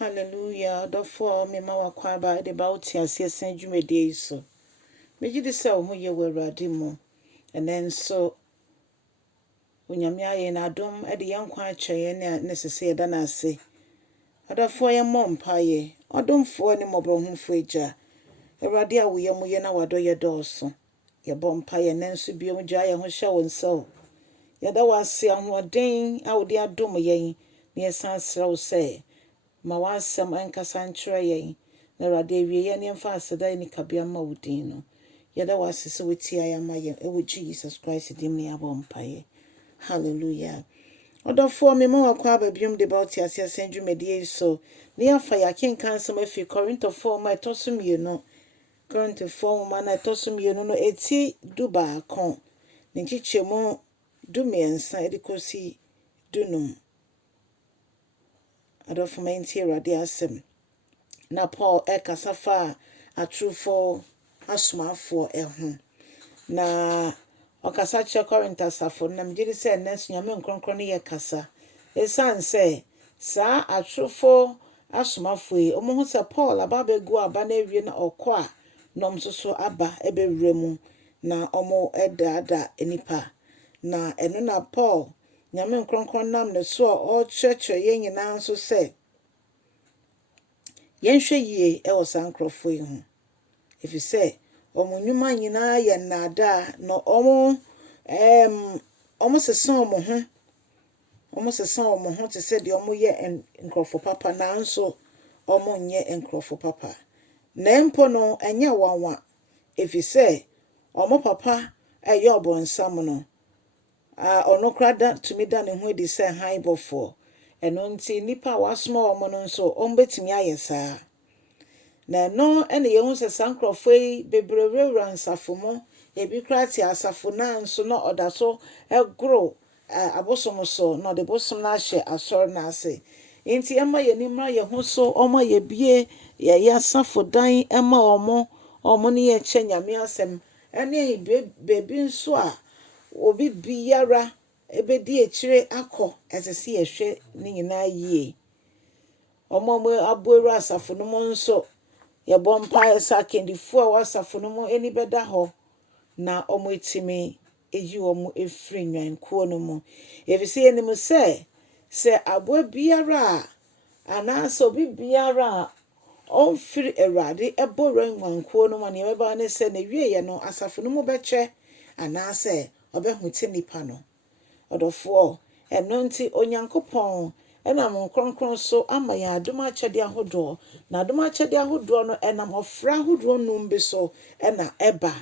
Hallelujah. Therefore, me ma wakwa ba de ba uti asiesan dwumedie so. Meji de se wo ye wawrade mu. Enen so onyame aye na adom e de yankwa akyeye ne sese ye da na ase. Therefore, ye mom paye. Odomfo ne mobrohumfo eja. Awurade a wo ye mu ye na wado ye dooso. Ye bom paye nenso biom gya ye ho hye wo nso. Ye da wase ahoden a wo de adom ye ne ye san srawo se. Ma wasam enkasa nkyerɛ yɛn na Awurade awie yɛn ne mfa aseda ni kabea ma wodin no yɛda wasese wetia ya ma yɛn ɛwɔ Jesus Christ dim ne abɔ mpae. Hallelujah. Odofo me ma wakɔ ababiom de ba oti asese dwumedie so ne afa ya kenkan nsɛm afi Korintofoɔ ma ɛtɔ mienu. Korintofoɔ ma na ɛtɔ mienu no eti dubaako ne nkyekyɛmu dumiɛnsa edikosi dunum. Adolfo mainti Awurade asɛm. Na Paul kasafa Atrofo Asomafoɔ ɛho. Na ɔkasa kyerɛ Korintasafo na mgye sɛ nɛso nyame nkronkron ne yɛ kasa. Esan sɛ saa Atrofo Asomafoɔ yi ɔmo ho sɛ Paul aba begu aba na ewie na ɔkɔ a nom soso aba ebewura mu na ɔmo ɛdaada enipa. Na ɛno na Paul nyame nkronkron nam ne so a ɔkyerɛkyerɛ yɛn nyinaa nso sɛ yɛnhwɛ yie ɛwɔ saa nkrɔfo yi ho. Efisɛ ɔmo nnwuma nyinaa yɛ nnaadaa na ɔmo sesa ɔmo ho. Ɔmo sesa ɔmo ho te sɛ deɛ ɔmo yɛ nkrɔfo papa nanso ɔmo nyɛ nkrɔfo papa. Na mpo no ɛnyɛ wanwa. Efisɛ ɔmo papa ɛyɛ ɔbɔnsam no. Ono krada tumi da ne ho edi sɛ haibɔfo. Eno nti nipa wasoma ɔmo no nso ɔmbetumi ayɛ saa. Na no ene yehu sɛ sankrofo yi bebrewura nsafo mo ebi krati asafo na nso no odaso egro abosom so no de bosom na hye asor na ase. Nti ema ye nimra ye ho so ɔmo ye bie ye asafo dan ema ɔmo ne ye kye nyame asɛm ene bebi nso a obi biara ebedi ekyire akọ esese ye hwe ne nyina yie. Ɔmo aboru asafo no mo nso ye bompa esa kendifo a wasafo no mo eni beda ho na ɔmo etimi eyi ɔmo efiri nwankuo no mo. Efise enim sɛ aboa biara anaasɛ obi biara ɔmfiri Awurade ɛbɔra nwankuo no mo ne meba ne sɛ na wie ye no asafo no mo bɛkyɛ anaasɛ ɔbɛhute nipa no. Odofo ɛno nti onyankopɔn ɛna mo nkronkron so ama ya adom akyɛde ahodoɔ. Na adom akyɛde ahodoɔ no ɛnam ɔfra ahodoɔ num bi so ɛna ɛba.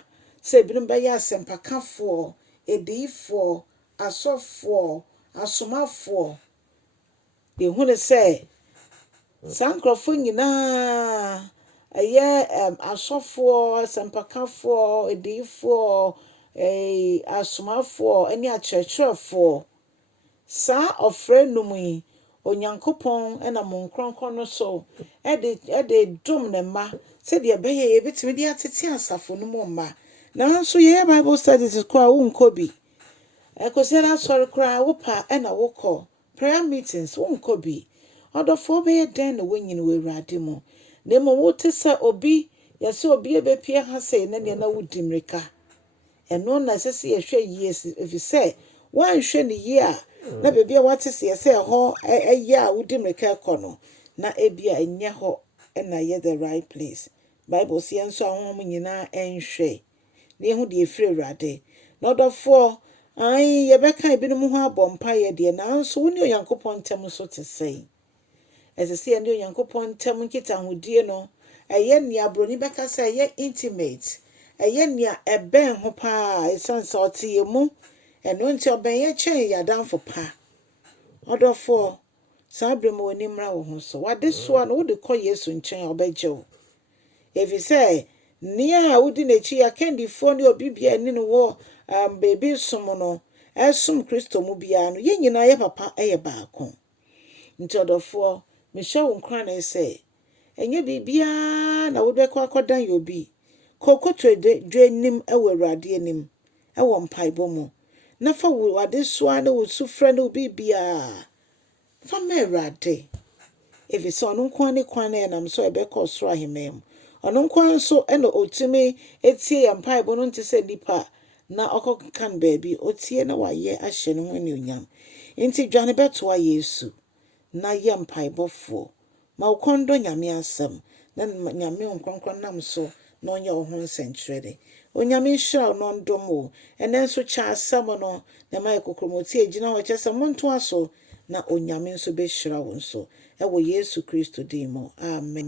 Sɛ ebinom bɛyɛ asɛmpakafoɔ, ediyifoɔ, asɔfoɔ, asomafoɔ. Yehu ne sɛ sankrofo nyinaa ɛyɛ asɔfoɔ, asɛmpakafoɔ, ediyifoɔ, asomafoɔ ɛne akyerɛkyerɛfoɔ. Saa ɔfra num yi onyankopɔn ɛna mo nkronkron no so ɛde dom ne ma sɛ de ɛbɛyɛ yebetimi de atete asafo no mo ma. Nanso ye Bible studies kwa wo nkobi. Ekosiera asɔre kra wo pa ɛna wo kɔ prayer meetings wo nkobi. Odofo bɛyɛ den na wonyini wo Awurade mu. Na mo wo te sɛ obi yɛse obi ebepie ha sei na ne na wodi mrika. Ɛno na sɛ ye hwɛ yie efisɛ wanhwɛ ne yie a na bebi a wate se yɛse ɛhɔ ɛyɛ a wodi mrika kɔ no na ebia ɛnyɛ hɔ ɛna yɛ the right place. Bible se nso ahom nyinaa ɛnhwɛ na ehu de efiri Awurade. Na odofo yɛbɛka ebinom ho abɔmpa yɛ de nanso wo ne Onyankopɔn ntem so te sɛ. Ɛsese yɛ ne Onyankopɔn ntem nkitahodie no ɛyɛ nea broni bɛka sɛ ɛyɛ intimate. Ɛyɛ nea ɛbɛn ho paa esan sɛ ɔte yɛ mu. Ɛno nti ɔbɛn yɛ kyɛn yadamfo pa. Odofo saa brem woni mmra wo ho so. Wade so a no wode kɔ Yesu nkyɛn a ɔbɛgye wo. Efisɛ nea a wodi n'akyi ya kendifo ne obi bia ani no wo baby som no ɛsom Kristo mu bia no ye nyina ye papa ɛyɛ baako. Nti odofo mehyɛ wo nkra na sɛ enye bibia na wode kɔ akɔdan yɛ obi. Kokoto dwenim ɛwɔ Awurade anim ɛwɔ mpaebɔ mu. Na fa wo wade so a na wo sufrɛ no bibia. Fa ma Awurade. Efisɛ ɔno nko ne kwan na ɛnam so ɛbɛkɔ ɔsoro ahemman mu. Ɔno nko nso ɛna otumi etie yɛn mpaebɔ no nte sɛ nipa na ɔkɔkan baabi otie na wayɛ ahyɛ ne ho anuonyam. Nti dwane bɛtoa Yesu na yɛ mpaebɔfoɔ. Ma wo kɔn dɔ Nyame asɛm na Nyame nkronkron nam so na ɔnyɛ wo ho nsɛnkyerɛnne. Onyame nhyira wo na ɔndom wo. Ɛnɛ nso kyɛ asɛm no na ma yɛ kokromoti gyina hɔ kyɛ sɛ montoa so na Onyame nso bɛhyira wo nso. Ɛwɔ Yesu Kristo din mu. Amen.